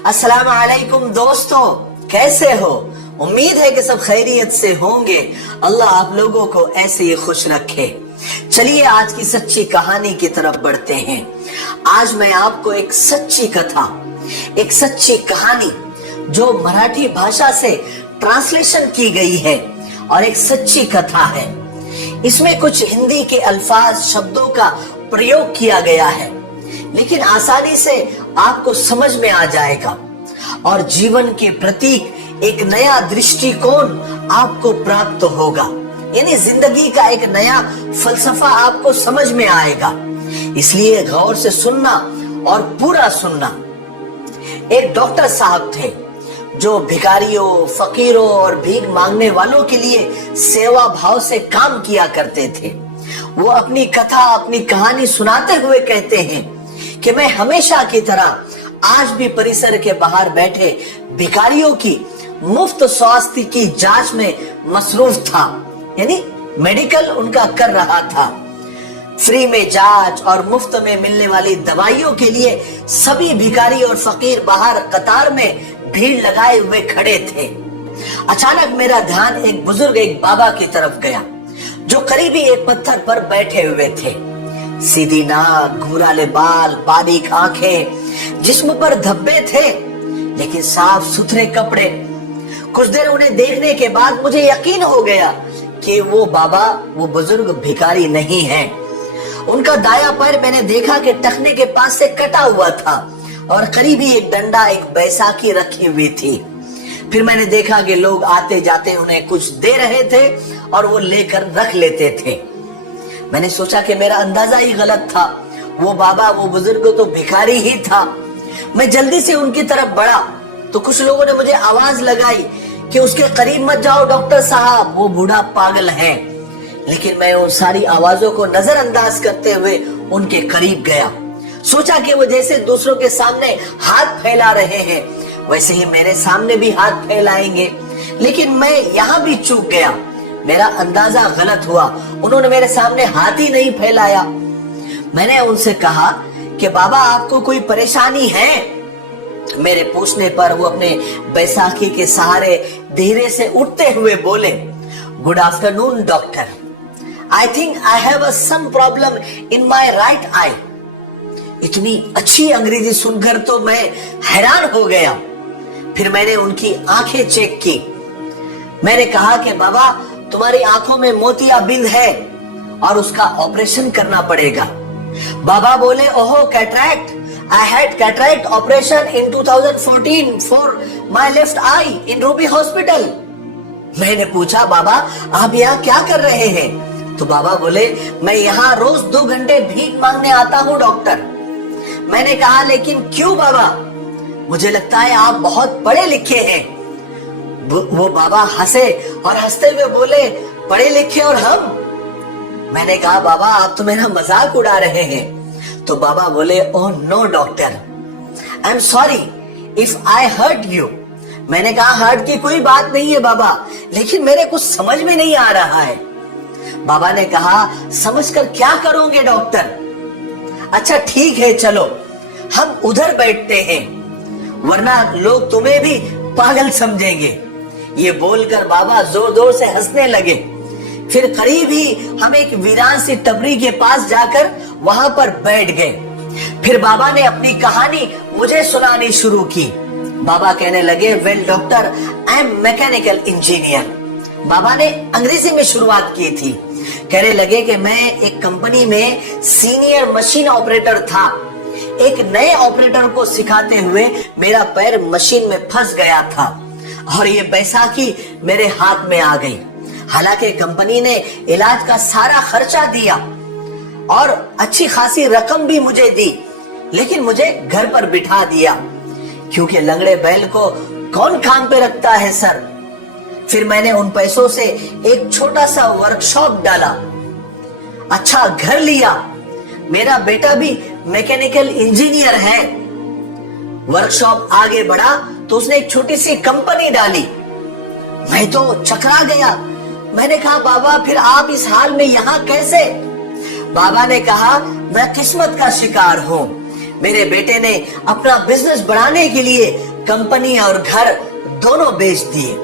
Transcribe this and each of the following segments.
अस्सलाम वालेकुम दोस्तों, कैसे हो? उम्मीद है कि सब खैरियत से होंगे। अल्लाह आप लोगों को ऐसे ही खुश रखे। चलिए आज की सच्ची कहानी की तरफ बढ़ते हैं। आज मैं आपको एक सच्ची कथा, एक सच्ची कहानी जो मराठी भाषा से ट्रांसलेशन की गई है और एक सच्ची कथा है। इसमें कुछ हिंदी के अल्फाज शब्दों का प्रयोग किया गया है, लेकिन आसानी से आपको समझ में आ जाएगा और जीवन के प्रति एक नया दृष्टिकोण आपको प्राप्त होगा, यानी जिंदगी का एक नया फलसफा आपको समझ में आएगा। इसलिए गौर से सुनना और पूरा सुनना। एक डॉक्टर साहब थे जो भिखारियों, फकीरों और भीख मांगने वालों के लिए सेवा भाव से काम किया करते थे। वो अपनी कथा, अपनी कहानी सुनाते हुए कहते हैं कि मैं हमेशा की तरह आज भी परिसर के बाहर बैठे भिखारियों की मुफ्त स्वास्थ्य की जांच में मसरूफ था, यानी मेडिकल उनका कर रहा था। फ्री में जांच और मुफ्त में मिलने वाली दवाइयों के लिए सभी भिखारी और फकीर बाहर कतार में भीड़ लगाए हुए खड़े थे। अचानक मेरा ध्यान एक बुजुर्ग, एक बाबा की तरफ गया जो करीबी एक पत्थर पर बैठे हुए थे। सीधी नाक, घुंघराले बाल, बारीक आंखें, जिस्म पर धब्बे थे लेकिन साफ सुथरे कपड़े। कुछ देर उन्हें देखने के बाद मुझे यकीन हो गया कि वो बाबा, वो बुजुर्ग भिखारी नहीं है। उनका दायां पैर मैंने देखा कि टखने के पास से कटा हुआ था और करीबी एक डंडा, एक बैसाखी रखी हुई थी। फिर मैंने देखा कि लोग आते जाते उन्हें कुछ दे रहे थे और वो लेकर रख लेते थे। मैंने सोचा कि मेरा अंदाजा ही गलत था, वो बाबा, वो बुजुर्ग तो भिखारी ही था। मैं जल्दी से उनकी तरफ बढ़ा तो कुछ लोगों ने मुझे आवाज लगाई कि उसके करीब मत जाओ डॉक्टर साहब, वो बूढ़ा पागल है। लेकिन मैं उन सारी आवाजों को नजरअंदाज करते हुए उनके करीब गया। सोचा कि वो जैसे दूसरों के सामने हाथ फैला रहे हैं वैसे ही मेरे सामने भी हाथ फैलाएंगे, लेकिन मैं यहाँ भी चूक गया। मेरा अंदाजा गलत हुआ, उन्होंने मेरे सामने हाथ ही नहीं फैलाया। मैंने उनसे कहा कि बाबा आपको कोई परेशानी है? मेरे पूछने पर वो अपने बैसाखी के सहारे धीरे से उठते हुए बोले, good afternoon doctor, I think I have some problem in my right eye. इतनी अच्छी अंग्रेजी सुनकर तो मैं हैरान हो गया। फिर मैंने उनकी आंखें चेक की। मैंने कहा कि बाबा तुम्हारी आंखों में मोतियाबिंद है और उसका ऑपरेशन करना पड़ेगा। बाबा बोले, ओहो cataract, I had cataract operation in 2014 for my left eye in Ruby Hospital. मैंने पूछा, बाबा आप यहाँ क्या कर रहे हैं? तो बाबा बोले, मैं यहाँ रोज 2 घंटे भीख मांगने आता हूँ डॉक्टर। मैंने कहा, लेकिन क्यों बाबा? मुझे लगता है आप बहुत पढ़े लिखे हैं। वो बाबा हंसे और हंसते हुए बोले, पढ़े लिखे और हम? मैंने कहा, बाबा आप तो मेरा मजाक उड़ा रहे हैं। तो बाबा बोले, oh no doctor, I am sorry if I hurt you. मैंने कहा, हर्ट की कोई बात नहीं है बाबा, लेकिन मेरे कुछ समझ में नहीं आ रहा है। बाबा ने कहा, समझकर क्या करोगे डॉक्टर? अच्छा ठीक है, चलो हम उधर बैठते हैं, वरना लोग तुम्हें भी पागल समझेंगे। ये बोलकर बाबा जोर जोर से हंसने लगे। फिर करीब ही हम एक वीरान सी टपरी के पास जाकर वहां पर बैठ गए। फिर बाबा ने अपनी कहानी मुझे सुनानी शुरू की। बाबा कहने लगे, well doctor, I am mechanical engineer. बाबा ने अंग्रेजी में शुरुआत की थी। कहने लगे कि मैं एक कंपनी में सीनियर मशीन ऑपरेटर था। एक नए ऑपरेटर को सिखाते हुए मेरा पैर मशीन में फंस गया था और ये बैसाखी मेरे हाथ में आ गई। हालांकि कंपनी ने इलाज का सारा खर्चा दिया और अच्छी खासी रकम भी मुझे दी, लेकिन मुझे घर पर बिठा दिया क्योंकि लंगड़े बैल को कौन काम पे रखता है सर। फिर मैंने उन पैसों से एक छोटा सा वर्कशॉप डाला, अच्छा घर लिया। मेरा बेटा भी मैकेनिकल इंजीनियर है। वर्कशॉप आगे बढ़ा तो उसने एक छोटी सी कंपनी डाली। मैं तो चकरा गया। मैंने कहा, बाबा फिर आप इस हाल में यहाँ कैसे? बाबा ने कहा, मैं किस्मत का शिकार हूँ। मेरे बेटे ने अपना बिजनेस बढ़ाने के लिए कंपनी और घर दोनों बेच दिए।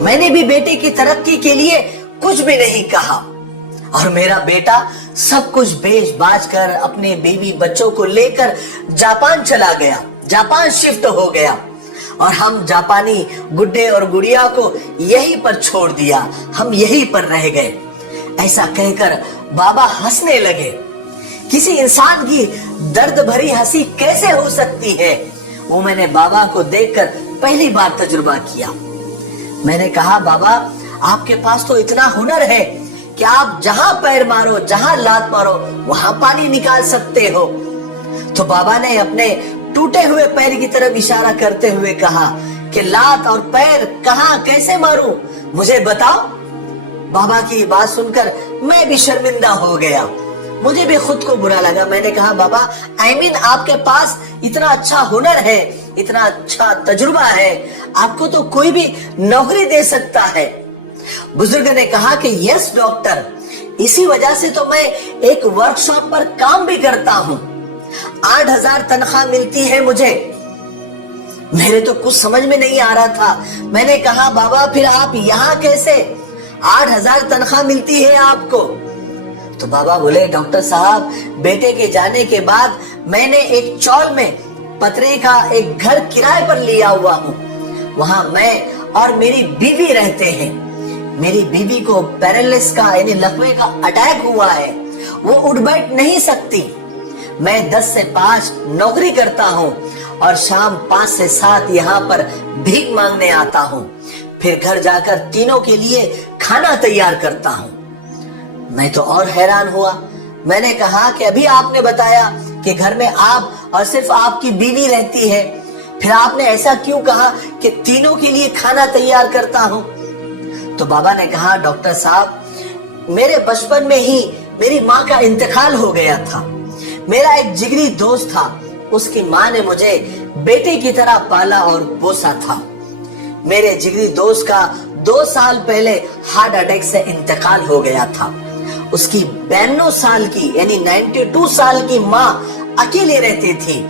मैंने भी बेटे की तरक्की के लिए कुछ भी नहीं कहा और मेरा बेटा सब कुछ बेच बाच कर अपने बीवी बच्चों को लेकर जापान चला गया, जापान शिफ्ट हो गया और हम जापानी गुड्डे और गुड़िया को यहीं पर छोड़ दिया, हम यहीं पर रह गए। ऐसा कहकर बाबा हंसने लगे। किसी इंसान की दर्द भरी हंसी कैसे हो सकती है, वो मैंने बाबा को देखकर पहली बार तजुर्बा किया। मैंने कहा, बाबा आपके पास तो इतना हुनर है कि आप जहां पैर मारो, जहां लात मारो, वहां पानी निकाल सकते हो। तो बाबा ने अपने टूटे हुए पैर की तरफ इशारा करते हुए कहा कि लात और पैर कहां कैसे मारूं, मुझे बताओ। बाबा की बात सुनकर मैं भी शर्मिंदा हो गया, मुझे भी खुद को बुरा लगा। मैंने कहा, बाबा आपके पास इतना अच्छा हुनर है, इतना अच्छा तजुर्बा है, आपको तो कोई भी नौकरी दे सकता है। बुजुर्ग ने कहा कि यस डॉक्टर, इसी वजह से तो मैं एक वर्कशॉप पर काम भी करता हूँ। 8,000 तनख्वाह मिलती है मुझे। मेरे तो कुछ समझ में नहीं आ रहा था। मैंने कहा, बाबा फिर आप यहाँ कैसे, 8,000 तनख्वाह मिलती है आपको? तो बाबा बोले, डॉक्टर साहब बेटे के जाने के बाद मैंने एक चौल में पतरे का एक घर किराए पर लिया हुआ हूँ। वहां मैं और मेरी बीवी रहते हैं। मेरी बीवी को पैरालिसिस का यानी लकवे का अटैक हुआ है, वो उठ बैठ नहीं सकती। मैं 10 से 5 नौकरी करता हूँ और शाम 5 से 7 यहाँ पर भीख मांगने आता हूँ, फिर घर जाकर तीनों के लिए खाना तैयार करता हूँ। मैं तो और हैरान हुआ। मैंने कहा कि अभी आपने बताया कि घर में आप और सिर्फ आपकी बीवी रहती है, फिर आपने ऐसा क्यों कहा कि तीनों के लिए खाना तैयार करता हूँ? तो बाबा ने कहा, डॉक्टर साहब मेरे बचपन में ही मेरी माँ का इंतकाल हो गया था। मेरा एक जिगरी दोस्त था, उसकी माँ ने मुझे बेटे की तरह पाला और पोसा था। मेरे जिगरी दोस्त का 2 साल पहले हार्ट अटैक से इंतकाल हो गया था। उसकी 92 साल की यानी 92 साल की माँ अकेले रहती थी।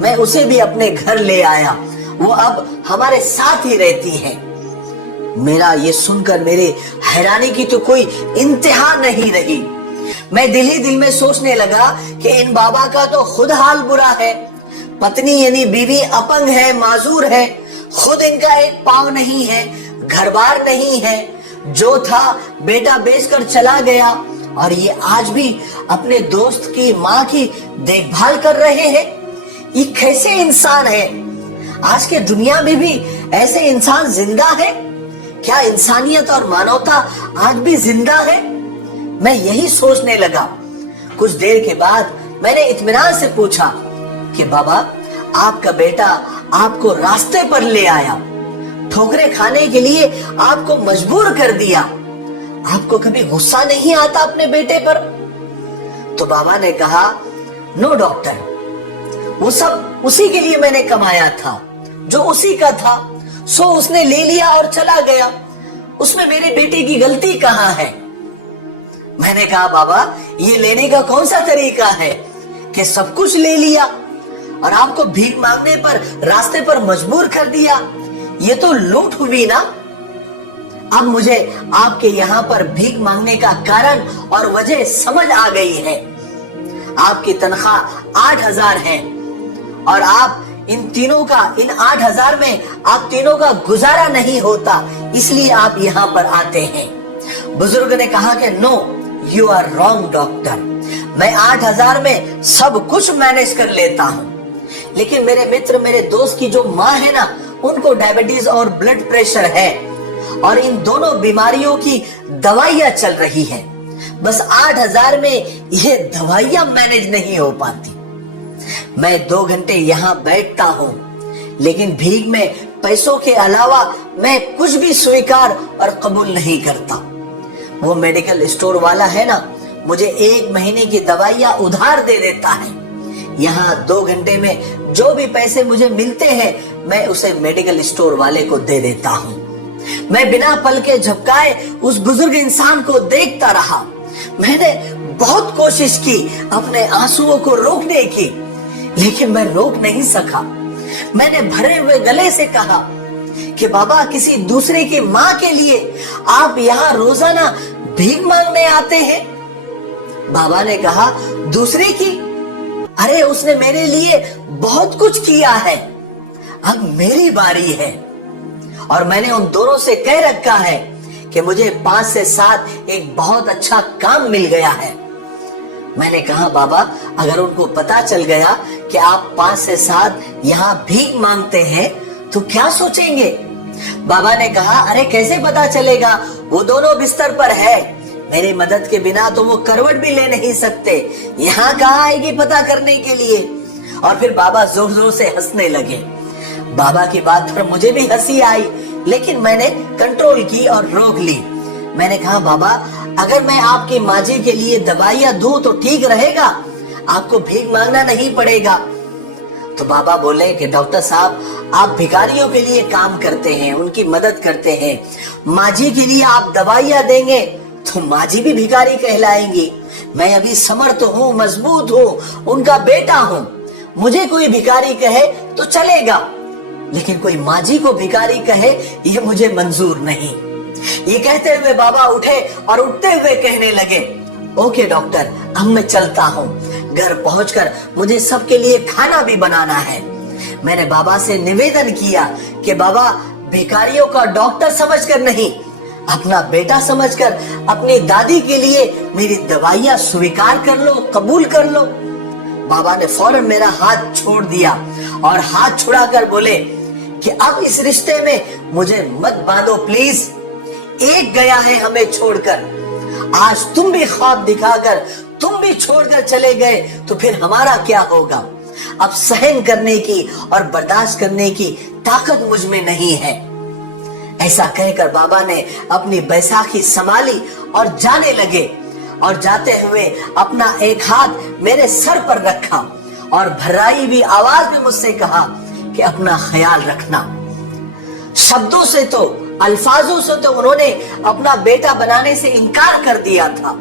मैं उसे भी अपने घर ले आया, वो अब हमारे साथ ही रहती है। मेरा ये सुनकर मेरे हैरानी की तो कोई इंतहा नहीं रही। मैं दिल ही दिल में सोचने लगा कि इन बाबा का तो खुद हाल बुरा है। पत्नी यानी बीवी अपंग है, माजूर है, खुद इनका एक पाँव नहीं है, घर बार नहीं है, जो था बेटा बेचकर चला गया और ये आज भी अपने दोस्त की माँ की देखभाल कर रहे हैं। ये कैसे इंसान है? आज के दुनिया में भी ऐसे इंसान जिंदा है क्या? इंसानियत और मानवता आज भी जिंदा है? मैं यही सोचने लगा। कुछ देर के बाद मैंने इत्मीनान से पूछा कि बाबा आपका बेटा आपको रास्ते पर ले आया, ठोकरें खाने के लिए आपको मजबूर कर दिया, आपको कभी गुस्सा नहीं आता अपने बेटे पर? तो बाबा ने कहा, नो डॉक्टर, वो सब उसी के लिए मैंने कमाया था, जो उसी का था सो उसने ले लिया और चला गया, उसमें मेरे बेटे की गलती कहाँ है? मैंने कहा, बाबा ये लेने का कौन सा तरीका है कि सब कुछ ले लिया और आपको भीख मांगने पर रास्ते पर मजबूर कर दिया? ये तो लूट हुई ना। अब मुझे आपके यहाँ पर भीख मांगने का कारण और वजह समझ आ गई है। आपकी तनख्वाह 8,000 है और आप इन 8,000 में आप तीनों का गुजारा नहीं होता, इसलिए आप यहाँ पर आते हैं। बुजुर्ग ने कहा कि no, you are wrong doctor, मैं 8,000 में सब कुछ मैनेज कर लेता हूँ, लेकिन मेरे मित्र, मेरे दोस्त की जो माँ है ना, उनको डायबिटीज और ब्लड प्रेशर है और इन दोनों बीमारियों की दवाइयां चल रही है। बस 8,000 में ये दवाइयां मैनेज नहीं हो पाती। मैं 2 घंटे यहाँ बैठता हूँ, लेकिन भीख में पैसों के अलावा मैं कुछ भी स्वीकार और कबूल नहीं करता। वो मेडिकल स्टोर वाला है ना, मुझे 1 महीने की दवाइयां उधार दे देता है। यहाँ 2 घंटे में जो भी पैसे मुझे मिलते हैं मैं उसे मेडिकल स्टोर वाले को दे देता हूँ। मैं बिना पल के झपकाए उस बुजुर्ग इंसान को देखता रहा। मैंने बहुत कोशिश की अपने आंसुओं को रोकने की, लेकिन मैं रोक नहीं सका। मैंने भरे हुए गले से कहा कि बाबा किसी दूसरे की माँ के लिए आप यहाँ रोजाना भीख मांगने आते हैं? बाबा ने कहा दूसरे की? अरे उसने मेरे लिए बहुत कुछ किया है, अब मेरी बारी है। और मैंने उन दोनों से कह रखा है कि मुझे 5 से 7 एक बहुत अच्छा काम मिल गया है। मैंने कहा बाबा अगर उनको पता चल गया कि आप 5 से 7 यहाँ भीख मांगते हैं तो क्या सोचेंगे? बाबा ने कहा अरे कैसे पता चलेगा, वो दोनों बिस्तर पर है, मेरी मदद के बिना तो वो करवट भी ले नहीं सकते, यहाँ कहाँ आएगी पता करने के लिए। और फिर बाबा जोर जोर से हंसने लगे। बाबा की बात पर मुझे भी हंसी आई, लेकिन मैंने कंट्रोल की और रोक ली। मैंने कहा बाबा अगर मैं आपकी माँ जी के लिए दवाइयाँ दूं तो ठीक रहेगा, आपको भीख मांगना नहीं पड़ेगा। तो बाबा बोले कि डॉक्टर साहब आप भिखारियों के लिए काम करते हैं, उनकी मदद करते हैं, माँ जी के लिए आप दवाइयाँ देंगे तो माँ जी भी भिखारी कहलाएंगी। मैं अभी समर्थ हूँ, मजबूत हूँ, उनका बेटा हूँ, मुझे कोई भिखारी कहे तो चलेगा, लेकिन कोई माँ जी को भिखारी कहे ये मुझे मंजूर नहीं। ये कहते हुए बाबा उठे और उठते हुए कहने लगे ओके डॉक्टर अब मैं चलता हूँ, घर पहुंचकर मुझे सबके लिए खाना भी बनाना है। मैंने बाबा से निवेदन किया कि बाबा भिखारियों का डॉक्टर समझकर नहीं, अपना बेटा समझकर अपनी दादी के लिए मेरी दवाइयाँ स्वीकार कर लो, कबूल कर लो। बाबा ने फौरन मेरा हाथ छोड़ दिया और हाथ छुड़ाकर बोले कि अब इस रिश्ते में मुझे मत बांधो प्लीज, एक गया है हमें छोड़कर, आज तुम भी ख्वाब दिखाकर तुम भी छोड़कर चले गए तो फिर हमारा क्या होगा। अब सहन करने की और बर्दाश्त करने की ताकत मुझ में नहीं है। ऐसा कहकर बाबा ने अपनी बैसाखी संभाली और जाने लगे, और जाते हुए अपना एक हाथ मेरे सर पर रखा और भर्राई हुई आवाज में मुझसे कहा कि अपना ख्याल रखना। शब्दों से तो, अल्फाजों से तो उन्होंने अपना बेटा बनाने से इनकार कर दिया था,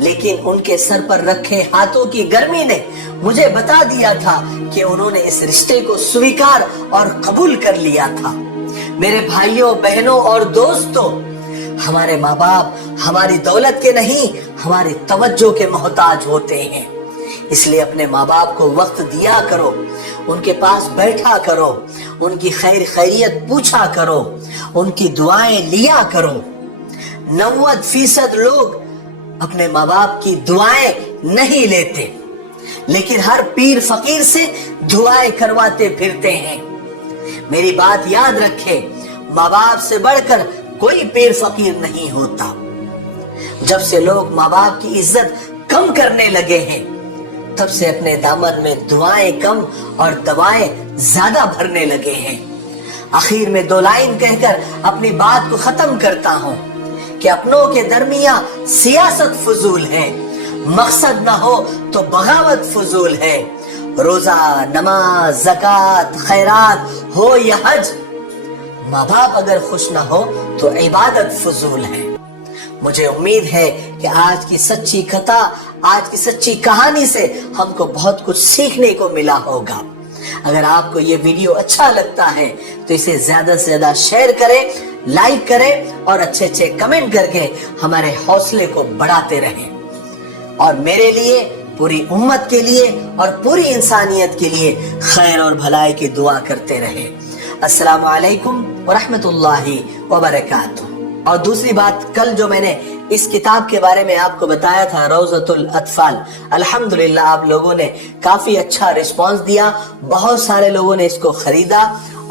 लेकिन उनके सर पर रखे हाथों की गर्मी ने मुझे बता दिया था कि उन्होंने इस रिश्ते को स्वीकार और कबूल कर लिया था। मेरे भाइयों बहनों और दोस्तों, हमारे माँ बाप हमारी दौलत के नहीं, हमारी तवज्जो के मोहताज होते हैं, इसलिए अपने माँ बाप को वक्त दिया करो, उनके पास बैठा करो, उनकी खैरियत पूछा करो, उनकी दुआएं लिया करो। 90% लोग अपने माँ बाप की दुआएं नहीं लेते, लेकिन हर पीर फकीर से दुआएं करवाते फिरते हैं। मेरी बात याद रखें, माँ बाप से बढ़कर कोई पीर फकीर नहीं होता। जब से लोग माँ बाप की इज्जत कम करने लगे हैं, तब से अपने दामन में दुआएं कम और दवाएं ज्यादा भरने लगे हैं। आखिर में 2 लाइन कहकर अपनी बात को खत्म करता हूँ कि अपनों के दरमिया सियासत फजूल है, मकसद ना हो तो बगावत फजूल है। रोजा, नमाज, ज़कात, खैरात हो या हज, माँ बाप अगर खुश ना हो तो इबादत फजूल है। मुझे उम्मीद है कि आज की सच्ची कथा, आज की सच्ची कहानी से हमको बहुत कुछ सीखने को मिला होगा। अगर आपको ये वीडियो अच्छा लगता है तो इसे ज्यादा से ज्यादा शेयर करें, लाइक करें और अच्छे अच्छे कमेंट करके हमारे हौसले को बढ़ाते रहें। और मेरे लिए, पूरी उम्मत के लिए और पूरी इंसानियत के लिए खैर और भलाई की दुआ करते रहें। अस्सलामु अलैकुम व रहमतुल्लाहि व बरकातुहू। और दूसरी बात, कल जो मैंने इस किताब के बारे में आपको बताया था, रौज़तुल अत्फाल, अल्हम्दुलिल्लाह आप लोगों ने काफी अच्छा रिस्पांस दिया, बहुत सारे लोगों ने इसको खरीदा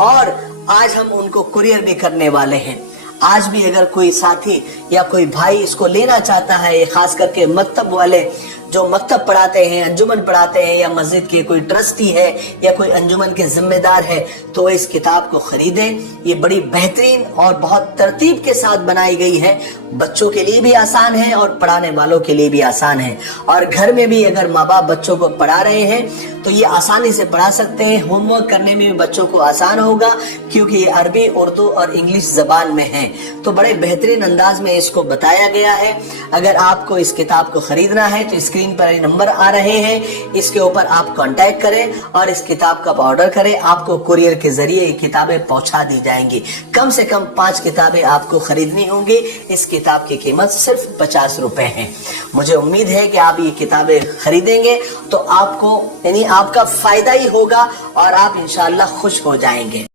और आज हम उनको कुरियर भी करने वाले हैं। आज भी अगर कोई साथी या कोई भाई इसको लेना चाहता है, खास करके मकतब वाले जो मकतब पढ़ाते हैं, अंजुमन पढ़ाते हैं, या मस्जिद के कोई ट्रस्टी है या कोई अंजुमन के जिम्मेदार है, तो इस किताब को खरीदें। ये बड़ी बेहतरीन और बहुत तरतीब के साथ बनाई गई है, बच्चों के लिए भी आसान है और पढ़ाने वालों के लिए भी आसान है। और घर में भी अगर माँ बाप बच्चों को पढ़ा रहे हैं तो ये आसानी से पढ़ा सकते हैं। होमवर्क करने में भी बच्चों को आसान होगा क्योंकि ये अरबी, उर्दू और इंग्लिश जबान में है। तो बड़े बेहतरीन अंदाज में इसको बताया गया है। अगर आपको इस किताब को खरीदना है तो स्क्रीन पर नंबर आ रहे हैं, इसके ऊपर आप कांटेक्ट करें और इस किताब का ऑर्डर करें। आपको कुरियर के जरिए ये किताबें पहुंचा दी जाएंगी। कम से कम 5 किताबें आपको खरीदनी होंगी। इस किताब की कीमत सिर्फ 50 रुपए है। मुझे उम्मीद है कि आप ये किताबें खरीदेंगे तो आपको यानी आपका फायदा ही होगा और आप इंशाअल्लाह खुश हो जाएंगे।